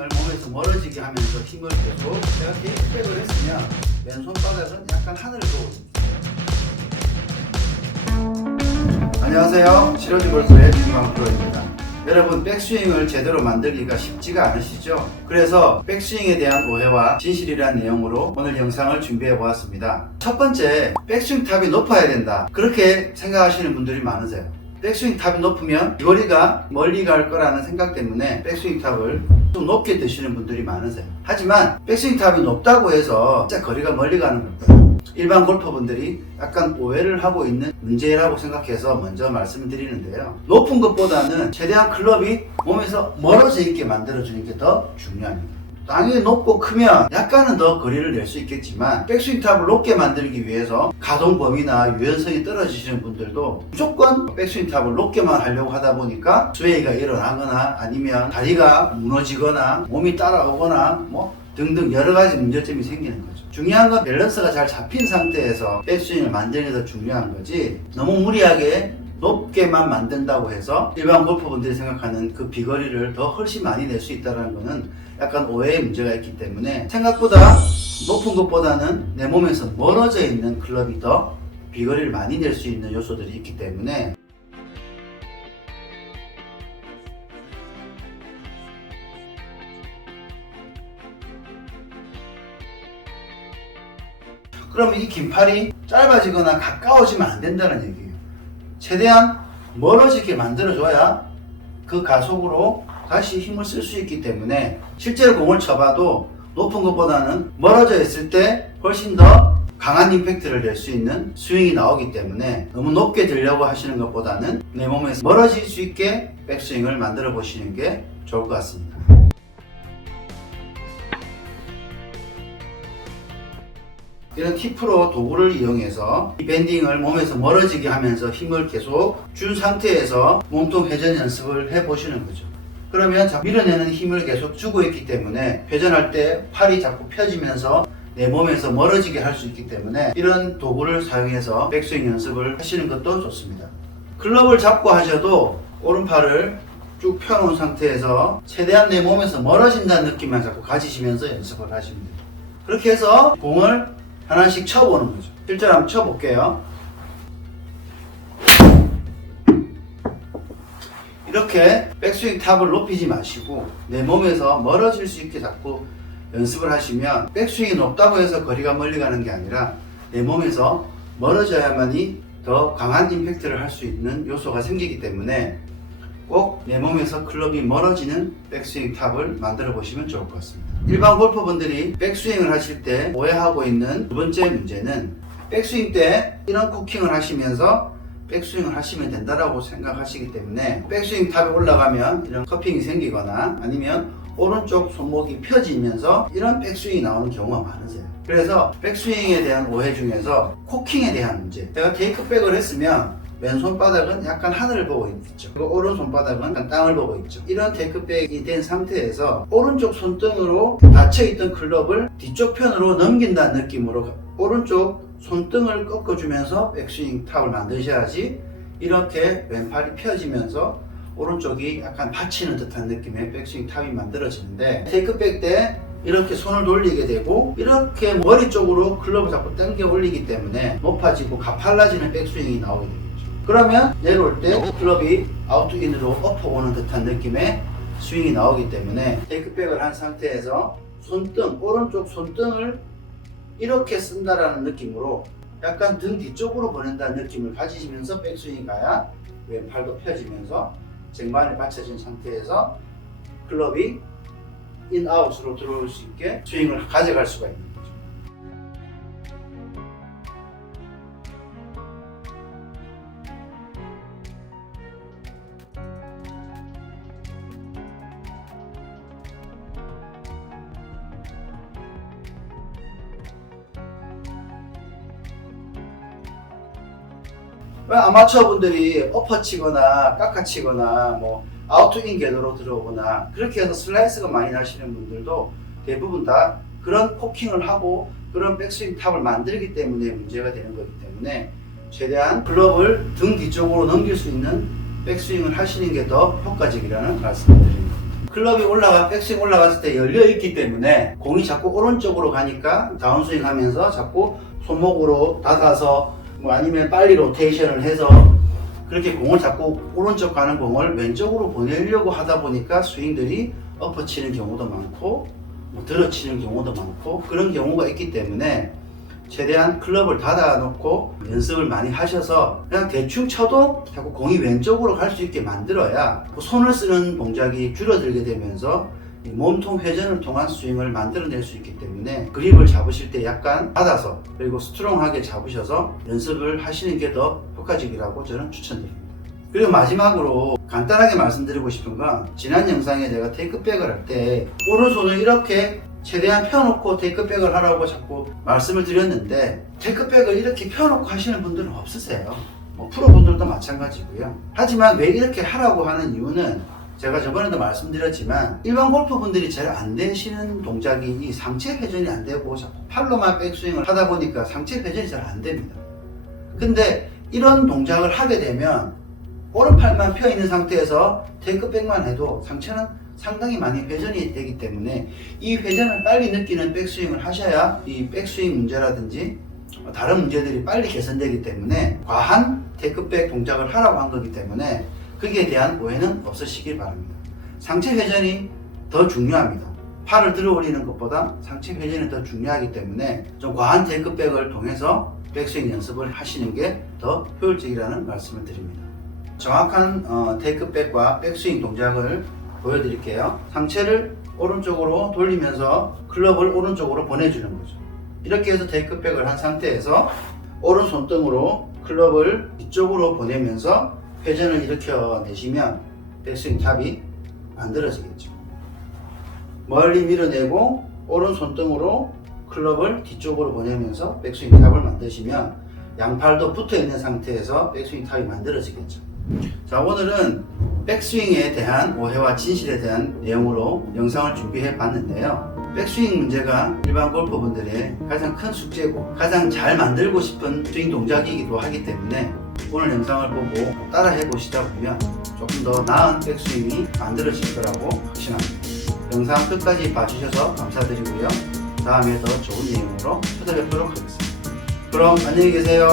백스윙을 몸에서 멀어지게 하면서 힘을 빼고 제가 테이크백을 했으면 왼손바닥은 약간 하늘을 보고 있습니다. 안녕하세요. 치러진 골프의 김광 프로입니다. 여러분, 백스윙을 제대로 만들기가 쉽지가 않으시죠? 그래서 백스윙에 대한 오해와 진실이라는 내용으로 오늘 영상을 준비해 보았습니다. 첫 번째, 백스윙 탑이 높아야 된다, 그렇게 생각하시는 분들이 많으세요. 백스윙 탑이 높으면 거리가 멀리 갈 거라는 생각 때문에 백스윙 탑을 좀 높게 드시는 분들이 많으세요. 하지만 백스윙 탑이 높다고 해서 진짜 거리가 멀리 가는 걸까요? 일반 골퍼분들이 약간 오해를 하고 있는 문제라고 생각해서 먼저 말씀을 드리는데요. 높은 것보다는 최대한 클럽이 몸에서 멀어져 있게 만들어주는 게 더 중요합니다. 당연히 높고 크면 약간은 더 거리를 낼 수 있겠지만 백스윙 탑을 높게 만들기 위해서 가동 범위나 유연성이 떨어지시는 분들도 무조건 백스윙 탑을 높게만 하려고 하다 보니까 스웨이가 일어나거나 아니면 다리가 무너지거나 몸이 따라오거나 등등 여러 가지 문제점이 생기는 거죠. 중요한 건 밸런스가 잘 잡힌 상태에서 백스윙을 만드는 게 더 중요한 거지, 너무 무리하게 높게만 만든다고 해서 일반 골퍼분들이 생각하는 그 비거리를 더 훨씬 많이 낼 수 있다는 것은 약간 오해의 문제가 있기 때문에, 생각보다 높은 것보다는 내 몸에서 멀어져 있는 클럽이 더 비거리를 많이 낼 수 있는 요소들이 있기 때문에 그러면 이 긴 팔이 짧아지거나 가까워지면 안 된다는 얘기예요. 최대한 멀어지게 만들어줘야 그 가속으로 다시 힘을 쓸 수 있기 때문에 실제로 공을 쳐봐도 높은 것보다는 멀어져 있을 때 훨씬 더 강한 임팩트를 낼 수 있는 스윙이 나오기 때문에 너무 높게 들려고 하시는 것보다는 내 몸에서 멀어질 수 있게 백스윙을 만들어 보시는 게 좋을 것 같습니다. 이런 T-프로 도구를 이용해서 이 밴딩을 몸에서 멀어지게 하면서 힘을 계속 준 상태에서 몸통 회전 연습을 해 보시는 거죠. 그러면 밀어내는 힘을 계속 주고 있기 때문에 회전할 때 팔이 자꾸 펴지면서 내 몸에서 멀어지게 할 수 있기 때문에 이런 도구를 사용해서 백스윙 연습을 하시는 것도 좋습니다. 클럽을 잡고 하셔도 오른팔을 쭉 펴놓은 상태에서 최대한 내 몸에서 멀어진다는 느낌만 자꾸 가지시면서 연습을 하시면 돼요. 그렇게 해서 공을 하나씩 쳐보는 거죠. 실제로 한번 쳐볼게요. 이렇게 백스윙 탑을 높이지 마시고 내 몸에서 멀어질 수 있게 자꾸 연습을 하시면, 백스윙이 높다고 해서 거리가 멀리 가는 게 아니라 내 몸에서 멀어져야만이 더 강한 임팩트를 할 수 있는 요소가 생기기 때문에 꼭 내 몸에서 클럽이 멀어지는 백스윙 탑을 만들어 보시면 좋을 것 같습니다. 일반 골퍼분들이 백스윙을 하실 때 오해하고 있는 두 번째 문제는, 백스윙 때 이런 코킹을 하시면서 백스윙을 하시면 된다라고 생각하시기 때문에 백스윙 탑에 올라가면 이런 커핑이 생기거나 아니면 오른쪽 손목이 펴지면서 이런 백스윙이 나오는 경우가 많으세요. 그래서 백스윙에 대한 오해 중에서 코킹에 대한 문제, 제가 테이크백을 했으면 왼손바닥은 약간 하늘을 보고 있죠. 그리고 오른손바닥은 약간 땅을 보고 있죠. 이런 테이크백이 된 상태에서 오른쪽 손등으로 닫혀있던 클럽을 뒤쪽 편으로 넘긴다는 느낌으로 오른쪽 손등을 꺾어주면서 백스윙 탑을 만드셔야지 이렇게 왼팔이 펴지면서 오른쪽이 약간 받치는 듯한 느낌의 백스윙 탑이 만들어지는데, 테이크백 때 이렇게 손을 돌리게 되고 이렇게 머리 쪽으로 클럽을 자꾸 당겨 올리기 때문에 높아지고 가팔라지는 백스윙이 나오게 됩니다. 그러면 내려올 때 클럽이 아웃인으로 엎어 오는 듯한 느낌의 스윙이 나오기 때문에 테이크백을 한 상태에서 손등, 오른쪽 손등을 이렇게 쓴다라는 느낌으로 약간 등 뒤쪽으로 보낸다는 느낌을 가지시면서 백스윙이 가야 왼팔도 펴지면서 쟁반에 받쳐진 상태에서 클럽이 인아웃으로 들어올 수 있게 스윙을 가져갈 수가 있는 거죠. 아마추어 분들이 엎어 치거나 깎아 치거나 아웃인 궤도로 들어오거나 그렇게 해서 슬라이스가 많이 나시는 분들도 대부분 다 그런 코킹을 하고 그런 백스윙 탑을 만들기 때문에 문제가 되는 거기 때문에 최대한 클럽을 등 뒤쪽으로 넘길 수 있는 백스윙을 하시는 게 더 효과적이라는 말씀을 드립니다. 클럽이 백스윙 올라갔을 때 열려 있기 때문에 공이 자꾸 오른쪽으로 가니까 다운스윙 하면서 자꾸 손목으로 닫아서 뭐 아니면 빨리 로테이션을 해서 그렇게 공을 자꾸 오른쪽 가는 공을 왼쪽으로 보내려고 하다 보니까 스윙들이 엎어치는 경우도 많고 뭐 들어치는 경우도 많고 그런 경우가 있기 때문에 최대한 클럽을 닫아 놓고 연습을 많이 하셔서 그냥 대충 쳐도 자꾸 공이 왼쪽으로 갈 수 있게 만들어야 손을 쓰는 동작이 줄어들게 되면서 몸통 회전을 통한 스윙을 만들어낼 수 있기 때문에 그립을 잡으실 때 약간 닫아서 그리고 스트롱하게 잡으셔서 연습을 하시는 게 더 효과적이라고 저는 추천드립니다. 그리고 마지막으로 간단하게 말씀드리고 싶은 건 지난 영상에 제가 테이크백을 할 때 오른손을 이렇게 최대한 펴놓고 테이크백을 하라고 자꾸 말씀을 드렸는데 테이크백을 이렇게 펴놓고 하시는 분들은 없으세요. 프로분들도 마찬가지고요. 하지만 왜 이렇게 하라고 하는 이유는 제가 저번에도 말씀드렸지만 일반 골퍼분들이 잘 안 되시는 동작이 이 상체 회전이 안 되고 자꾸 팔로만 백스윙을 하다 보니까 상체 회전이 잘 안 됩니다. 근데 이런 동작을 하게 되면 오른팔만 펴 있는 상태에서 테이크백만 해도 상체는 상당히 많이 회전이 되기 때문에 이 회전을 빨리 느끼는 백스윙을 하셔야 이 백스윙 문제라든지 다른 문제들이 빨리 개선되기 때문에 과한 테이크백 동작을 하라고 한 거기 때문에 거기에 대한 오해는 없으시길 바랍니다. 상체 회전이 더 중요합니다. 팔을 들어 올리는 것보다 상체 회전이 더 중요하기 때문에 좀 과한 테이크백을 통해서 백스윙 연습을 하시는 게 더 효율적이라는 말씀을 드립니다. 정확한 테이크백과 백스윙 동작을 보여드릴게요. 상체를 오른쪽으로 돌리면서 클럽을 오른쪽으로 보내주는 거죠. 이렇게 해서 테이크백을 한 상태에서 오른 손등으로 클럽을 뒤쪽으로 보내면서 회전을 일으켜내시면 백스윙 탑이 만들어지겠죠. 멀리 밀어내고 오른 손등으로 클럽을 뒤쪽으로 보내면서 백스윙 탑을 만드시면 양팔도 붙어있는 상태에서 백스윙 탑이 만들어지겠죠. 자, 오늘은 백스윙에 대한 오해와 진실에 대한 내용으로 영상을 준비해 봤는데요. 백스윙 문제가 일반 골퍼분들의 가장 큰 숙제고 가장 잘 만들고 싶은 스윙 동작이기도 하기 때문에 오늘 영상을 보고 따라해 보시다 보면 조금 더 나은 백스윙이 만들어질 거라고 확신합니다. 영상 끝까지 봐주셔서 감사드리고요. 다음에 더 좋은 내용으로 찾아뵙도록 하겠습니다. 그럼 안녕히 계세요.